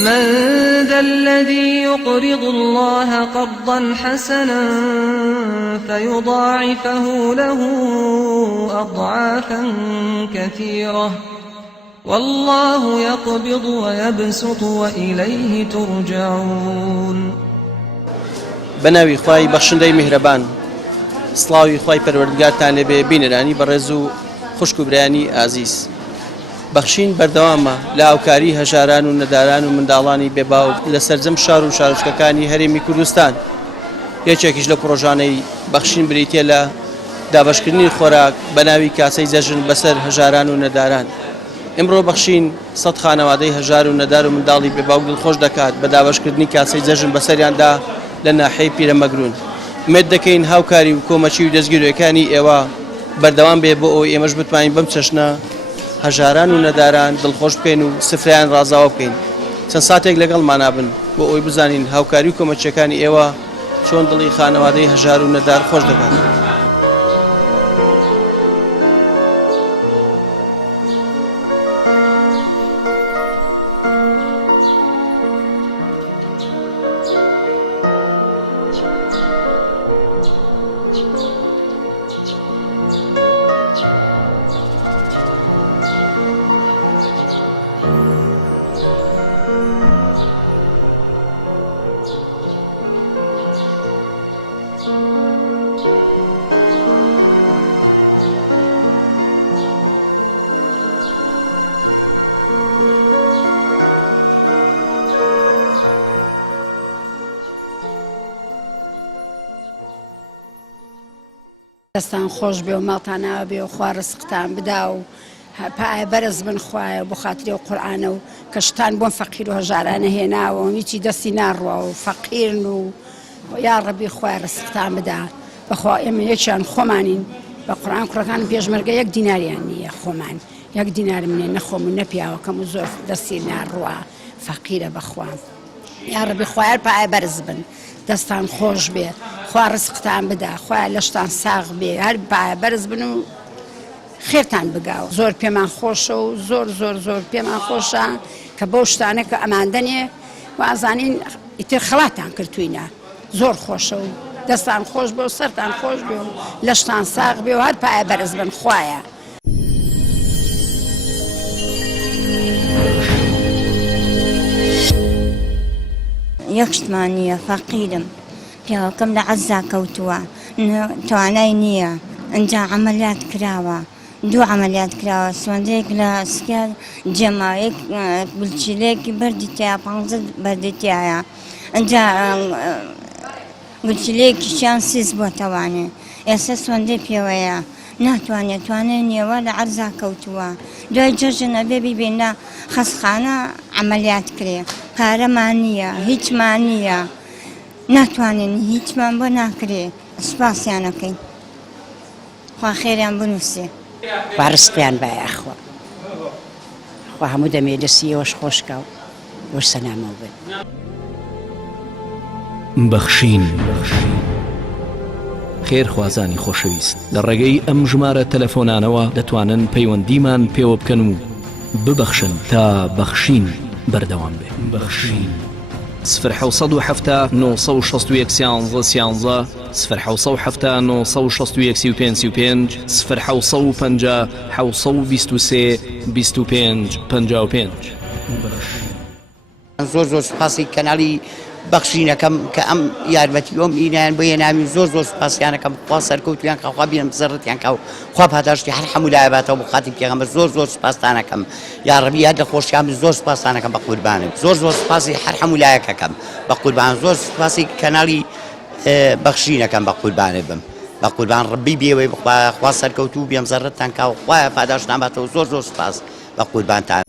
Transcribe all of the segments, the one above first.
من ذا الذي يقرض الله قرضا حسنا فيضاعفه له أضعافا كثيرة والله يقبض ويبسط وإليه ترجعون. بناوی خوای بەخشندەی میهرەبان، سڵاوی خوای پەروەردگارتان لێبێ بینەرانی بەڕێز و خوشک و برایانی ئازیز. بەخشین بەردەوامە لە هاوکاری هەژاران و نەداران و منداڵانی بێباو لە سەرجەم شار و شارۆچکەکانی هەرێمی کوردستان. یەکێکیش لە پرۆژانەی بەخشین بریتیە لە دابەشکردنی خۆراک بە ناوی کاسەی جەژن بەسەر هەژاران و نەداران. ئەمڕۆ بەخشین 100 خانەوادەی هەژار و نەدار و منداڵی بێباو دڵخۆش دەکات بە دابەشکردنی کاسەی جەژن بەسەریاندا لە ناحەی پیرەمەگرون. مێت دەکەین هاوکاری و کۆمەچی و دەستگیرۆیەکانی ئێوە بەردەوام بێ بۆ ئەوی ئێمەش بتوانین بەم چەشنە هەژاران و نەداران دڵخۆش بکەین و سفرەیان ڕازاوە بکەین. چەند ساتێک لەگەڵمانە بن بۆ ئەوی بزانین هاوکاری و کۆمەچیەکانی ئێوە چۆن دڵی خانەوادەی هەژار و نەدار خۆش دەکات. دەستان خۆش بێ و ماڵتانەوە بێ و خوا ڕزقتان بدا و پایە بەرز بن خوایە بۆ خاتری و قورئانە و کەشتان بۆم فەقیر و هەژارانە هێناوە و هیچی دەستی ناڕوە و فەقیرن و یا ڕەبی خوای ڕزقتان بدا. بەخوا ئێمە یەکیان خۆمانین بە قورئان کوڕەکان پێشمەرگە 1 دیناریان نییە خۆمان 1 دینار منێ نەخۆم و نەپیاوەکەم و زۆر دەستی ناڕوە فەقیرە بەخوا. یا ڕەبی خوای پایە بەرز بن دەستان خۆش بێ خوا ڕزقتان بدا خوای لەشتان ساغ بێ هەر پایە بەرز بن و خێرتان بگاو. زۆر پێمان خۆشە و زۆر زۆر زۆر پێمان خۆشە کە بەو شتانە کە ئەماندنێ وازانین ئیتر خڵاتان کردوینە زۆر خۆشە و دەستان خۆش بێ و سەرتان خۆش بێ و لەشتان ساغ بێ و هەر پایە بەرز بن خوایە. یەکشتمان نییە فەقیرم پیاوەکەم لە عەزا کەوتووە توانای نییە ئەنجا عەمەلیات کراوە 2 عەمەلیات کراوە سوێندەیەک لە سکار جێماوەیەک گولچیلەیەکی بەردی تایە 15 بەردی تایە ئەنجا گولچیلەیەکیشیان 6 بۆتەوانێ ئێستا سوێندەی پێوەیە ناتوانێت توانای نییەوە لە عەرزا کەوتووە دوای جەژن ئەبێ بیبێنە خەستخانە عەمەلیات کرێ پارەمان نییە هیچمان نییە ناتوانین هیچمان بۆ ناکرێ سوپاسیانەکەین خوا خێریان بنووسێ خوا ڕزقیان بایەخوا خوا هەموو دەمێ دەستیەوەش خۆشکە و وەش سەلامە بن. بەخشین خێرخوازانی خۆشەویست لە ڕێگەی ئەم ژمارە تەلەفۆنانەوە دەتوانن پەیوەندیمان پێوە بکەن و ببەخشن تا بەخشین بەردەوام بێ. بەخشین 0770 961 13 13 0770 961 35 0750 723 25 55. زۆر سوپاسی کەناڵی بەخشینەکەم کە ئەم یارمەتیۆم ئینیان بۆ هێنامی زۆر سوپاسیانەکەم خوا سەرکەوتویان کە خوا بینم زەڕەتیان کە و خوا پاداشتی هەر هەموو لایەباتەوە بۆ خاتی پێغەمبەر زۆر سوپاسانەکەم یا ڕەبی یاد لە خۆشیان زۆر سوپاسانەکەم بە قوربانم زۆر سوپاسی هەر هەموو لایەکەکەم بە قوربان زۆر سوپاسی کەناڵی بەخشینەکەم بە قوربانێ بم بە قوربان ڕەبی بێوەی خوا سەرکەوتوو بێم زەڕەتتان کە و خوایە پاداش ناباتەوە زۆر سوپاس بە قوربانتان.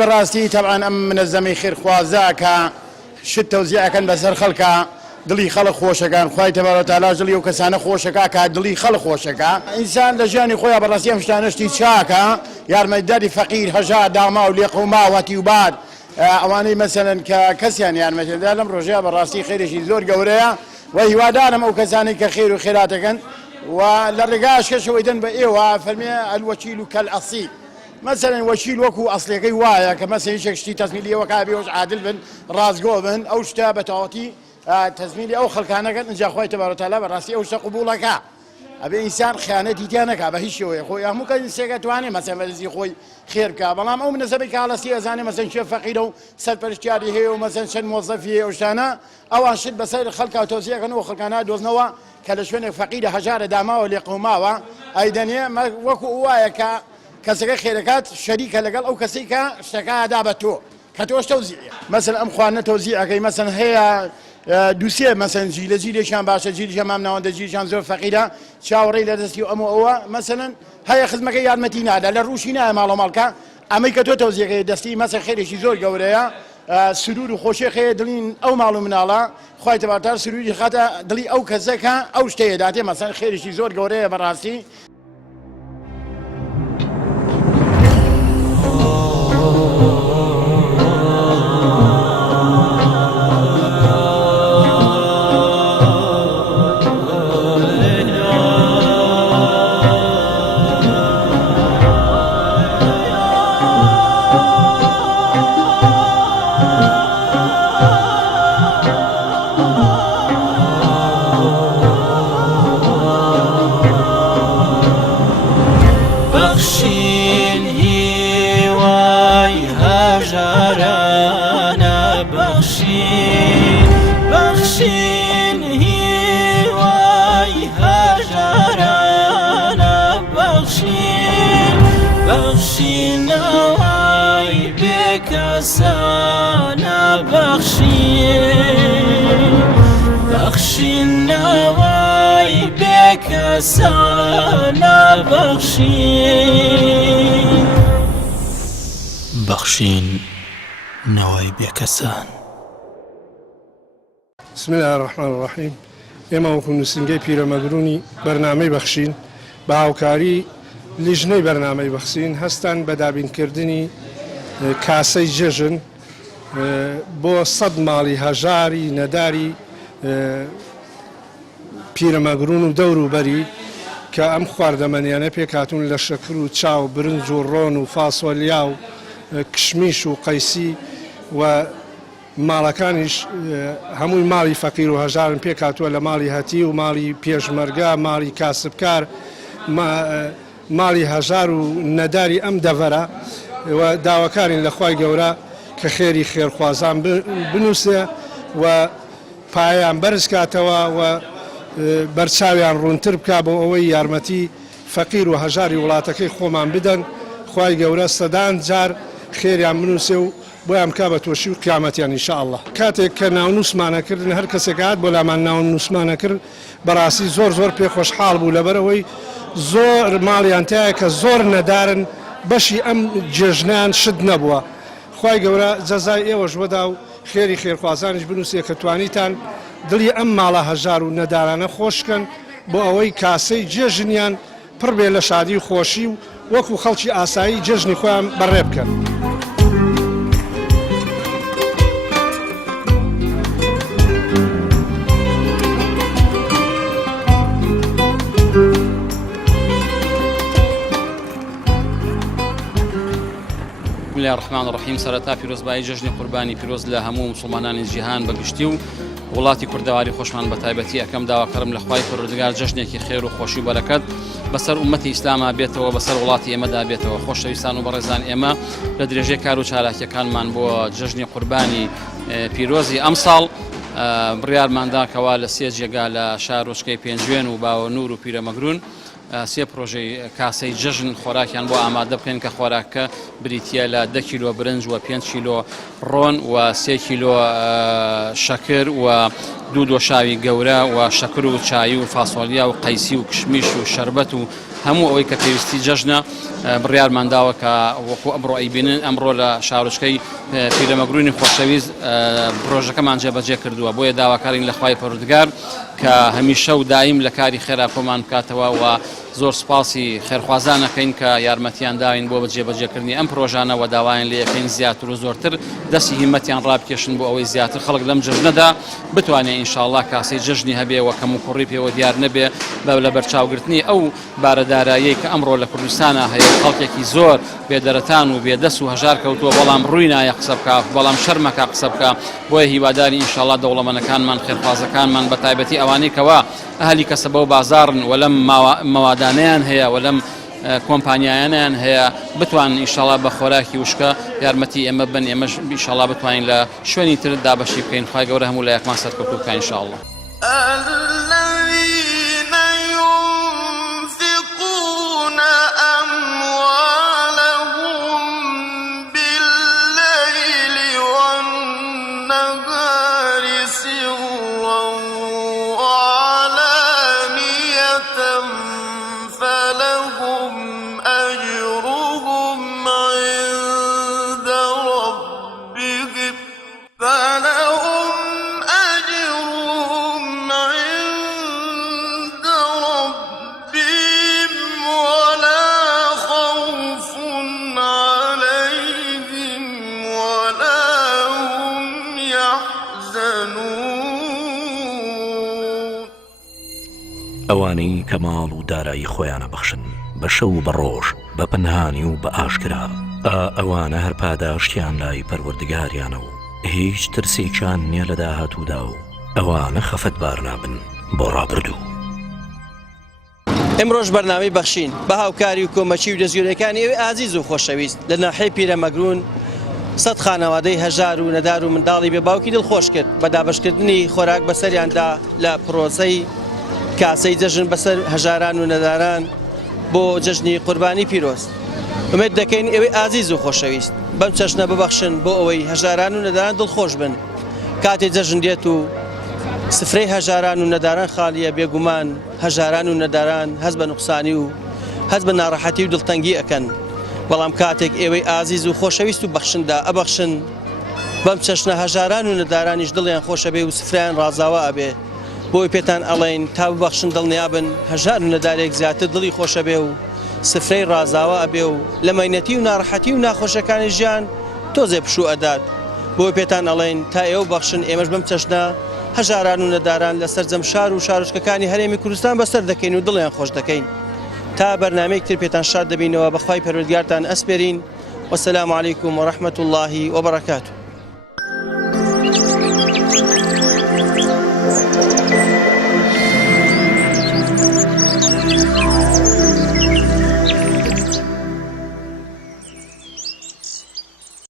بەڕاستی تەبعان ئەم منەزەمەی خێرخوازە کە شت تەوزیعەکەن بەسەر خەڵکە دڵی خەڵک خۆشەکان خوای تەبارەک و تەعالا دڵی ئەو کەسانە خۆشەکە کە دڵی خەڵک خۆشەکە ئینسان لە ژیانی خۆیان بەڕاستی ئەم شتانە شتی چاکە یارمەتیداری فەقیر هەژار داما و لێقوما وەتی و بار ئەوانەی مەسەلەن کە کەسیان یارمەتیدا لەم ڕۆژەیە بەڕاستی خێرێکی زۆر گەورەیە و هیوادارم ئەو کەسانی کە خێر و خێراتەکەن وللرقاش كشويدن بإيوه فالمي الوكيل كالأصيل مثلا وكيل وكو أصلي وايا كمثلا شكشتي تزميلي وكابي وش عادل بن رازقو بن أو شتابة تعطي تزميلي أو خلقانا قد نجا خوي تبارك وتعالى براسي أو قبولك أبي إنسان خيانتي تيانك أبي هالشيء خوي هم كان سيجاتواني مثلا بزي خوي خير كابلام أو من زبيك على سيازاني مثلا شيف فقيره سلب الاشتياري هي ومثلا شن موظفيه وشانا أو أنشد بسير خلقه وتوزيع كانوا خلقانا دوزنوا كلشون فقير هجار داما ولقوما أيضا ما وكو وايك كسر خيركات شريكة لقال أو كسيكا اشتكى دابتو كتوش توزيع مثلا أم خواننا توزيع كي مثلا هي دوسية مثلا جيل شان باشا جيل شان مامنا وند جيل شان زور فقيرة شاوري لدستي أمو أوا مثلا هي خدمة كي يادمتينا هذا للروشينا مالو مالكا أمريكا توزيع كي دستي مثلا خير شي زور جوريا سرور وخوشي خير دلين أو معلوم من الله خوي تبارك سرور خاطر دلي أو كزكا أو شتي داتي مثلا خير شي زور جوريا براسي سانا بخشين نواي بك سانا بخشين نواي بك سان. بسم الله الرحمن الرحيم. ئێمە وەکو نووسنگەی پیرەمەگرونی بەرنامەی بەخشین بە هاوکاری لیژنەی بەرنامەی بەخشین هەستان بە دابینکردنی کاسەی جێژن بۆ 100 ماڵی هەژاری نەداری پیرەمەگرون و دەور و بەری کە ئەم خواردەمەنیانە پێکاتون لە شەکر و چاو برنج و ڕۆن و فاسۆلیا و کشمیش و قەیسی و ماڵەکانیش هەمووی ماڵی فەقیر و هەژارن پێکاتووە لە ماڵی هەتی و ماڵی پێشمەرگا ماڵی کاسبکار ماڵی هەژار و نەداری ئەم دەڤەرە و داواکارین لە خوای گەورە کە خێری خێرخوازان بنووسێ و پایان بەرز کاتەوە و بەرچاویان ڕوونتر بکا بۆ ئەوەی یارمەتی فەقیر و هەژاری وڵاتەکەی خۆمان بدەن خوای گەورە سەدان جار خێریان بنووسێ و بۆیان بکا بە تۆشی و قیامەتیان ئینشاءالله. کاتێک کە ناونووسمانەکردن هەر کەسێک هات بۆ لامان ناونووسمانە کرد بەڕاستی زۆر پێخۆشحاڵ بوو لەبەرەوەی زۆر ماڵیان تایە کە زۆر نەدارن بەشی ئەم جێژنیان شت نەبووە. خوای گەورە جەزای ئێوەش وەدا و خێری خێرخوازانیش بنووسێ کە توانیتان دڵی ئەم ماڵە هەژار و نەدارانە خۆشکەن بۆ ئەوەی کاسەی جێژنیان پڕ بێ لە شادی و خۆشی و وەکو خەڵکی ئاسایی جێژنی خۆیان بەڕێ بکەن. بسم الله الرحمن الرحيم. سەرەتا پیرۆزبایی جەژنی قوربانی پیرۆز لە هەموو مسلمانانی جیهان بەگشتی و وڵاتی کوردەواری خۆشمان بە تایبەتی ئەەکەم داواکەرم لە خوای پەروەردگار جەژنێکی خێر و خۆشی و بەرەکەت بەسەر ئومەتی ئیسلاما بێتەوە بەسەر وڵاتی ئێمەدا بێتەوە. خۆشەویستان و بەڕێزان ئێمە لە درێژەی کار و چالاکیەکانمان بۆ جەژنی قوربانی پیرۆزی ئەم ساڵ بڕیارماندا کەوا لە 3 جێگا لە شار ڕۆژکەی پێنجوێن و باوەنور و پیرەمەگرون 3 پرۆژەی کاسەی جەژن خۆراکیان بۆ ئامادە بکەین کە خۆراکە بریتە لە 10 کیلۆ برنج و 5 کیلۆ ڕۆن و 3 کیلۆ شەکر و 2 دۆشاوی گەورە و شەکر و چای و فاسۆلیا و قەیسی و کشمیش و شەربەت و هەموو ئەوەی کە پێویستی جەژنە بڕیارمانداوە کە وەکو ئەمڕۆ ئەیبینن ئەمڕۆ لە شارۆچکەی پیرەمەگرونی خۆشەویست پرۆژەکەمان جێبەجێ کردووە. بۆیە داواکارین لە خوای پەروەردگار کە هەمیشە و دایم لە کاری خێرا کۆمان بکاتەوە و زۆر سپاسی خێرخوازانەکەین کە یارمەتیان داوین بۆ بەجێبەجێکردنی ئەم پرۆژانە و داوایان لێ یەکەین زیاتر و زۆرتر دەستی هیمەتیان ڕابکێشن بۆ ئەوەی زیاتر خەڵک لەم جژنەدا بتوانێت ئینشاءالله کاسەی جژنی هەبێ و کەم و کوڕی پێوە دیار نەبێ لە بەرچاوگرتنی ئەو بارەدارایی کە ئەمڕۆ لە کوردستانە هەیە خەڵکێکی زۆر بێدەرەتان و بێدەست و هەژار کەوتووە بەڵام ڕووی نایە قسە بکە بەڵام شەرمەکە قسە بکە بۆیە هیواداری ئینشاءالله دەوڵەمەندەکانمان خێرخوازەکانمان بە تایبەتی ئەوانەی کەوا ئەهلی کەسەبە و بازاڕن و لەم مەوادانەیان هەیە و لەم کۆمپانیایانیان هەیە بتوانن ئینشاءالله بە خۆراکی وشکە یارمەتی ئێمە بن ئێمەش ئینشاءالله بتوانین لە شوێنی تر دابەشی بکەین خوای گەورە هەموو لە یەکمان سەرکەوتوو بکە ئینشاءالله. ئەوانەی کە ماڵ و دارایی خۆیانە بەخشن بە شەو و بە ڕۆژ بە پەنهانی و بە ئاشکرا ئەوانە هەر پاداشتیان لای پەروەردگاریانە و هیچ ترسێکیان نییە لە داهاتوودا و ئەوانە خەفەتبار نابن بۆ ڕابردوو. ئەمڕۆژ بەرنامەی بەخشین بە هاوکاری و کۆمەچی و دەستگیرەکانی ئێوەی ئازیز و خۆشەویست لە ناحیەی پیرەمەگرون 100 خانەوادەی هەژار و نەدار و منداڵی بێ باوکی دڵخۆش کرد بە دابەشکردنی خۆراک بەسەریاندا لە پرۆسەی کاسەی جەژن بەسەر هەژاران و نەداران بۆ جەژنی قوربانی پیرۆز. ئومێد دەکەین ئێوەی ئازیز و خۆشەویست بەم چەشنە ببەخشن بۆ ئەوەی هەژاران و نەداران دڵخۆش بن. کاتێ جەژن دێت و سفرەی هەژاران و نەداران خاڵیە بێگومان هەژاران و نەداران هەست بە نوقسانی و هەست بە ناڕەحەتی و دڵتەنگی ئەکەن. بەڵام کاتێک ئێوەی ئازیز و خۆشەویست و بەخشندا ئەبەخشن بەم چەشنە هەژاران و نەدارانیش دڵیان خۆشە بێ و سفرەیان ڕازاوە ئەبێ. بۆی پێتان ئەڵێن تا ببەخشن دڵنیابن هەژار و نەدارێک زیاتر دڵی خۆشە بێ و سفرەی ڕازاوە ئەبێ و لە مەینەتی و ناڕەحەتی و ناخۆشەکانی ژیان تۆزێ پشوو ئەدات. بۆی پێتان ئەڵێن تا ئێوە بەخشن ئێمەش بەم چەشنە هەژاران و نەداران لەسەر جەمشار و شارۆچکەکانی هەرێمی کوردستان بەسەر دەکەین و دڵیان خۆش دەکەین. تا بەرنامەیەک تر پێتان شاد دەبینەوە بەخوای پەروەردگارتان ئەسپێرین. وەسەلام عەلەیکوم وەڕەحمەتوڵڵاهی وبەڕەکاتوه.